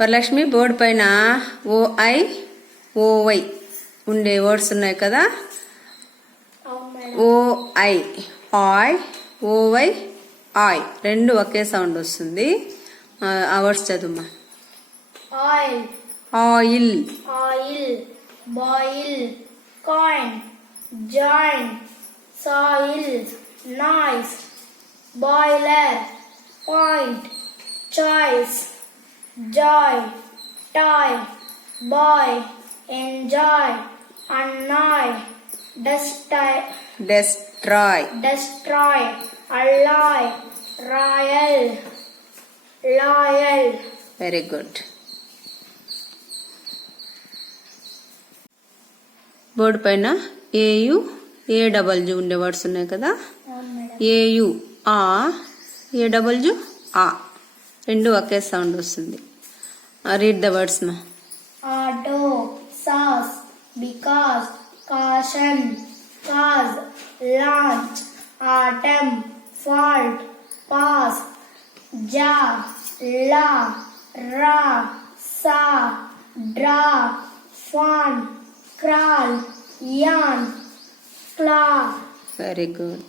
వరలక్ష్మి బోర్డు పైన ఓఐ ఓవై ఉండే వర్డ్స్ ఉన్నాయి కదా. ఓఐ ఆయ్, ఓవై ఆయ్ రెండు ఒకే సౌండ్ వస్తుంది. ఆ వర్డ్స్ చదువుమా. Oil, oil, oil, boil, coin, join, soil, noise, boiler, point, choice, joy, toy, boy, enjoy, annoy, destroy, alloy, royal, loyal. Very good. Board పైన ఏయు ఏడబ్ల్యూ ఉండే వర్డ్స్ ఉన్నాయి కదా. ఏయు ఆ, ఏడబ్ల్యూ ఆ రెండు ఒకే సౌండ్ వస్తుంది. రీడ్ ద వర్డ్స్ మా. Auto, sauce, because, caution, cause, launch, atom, fault, pass, జా, లా, రా, సా, డ్రా, ఫాన్, క్రాల్, యాన్, క్లా. Very good.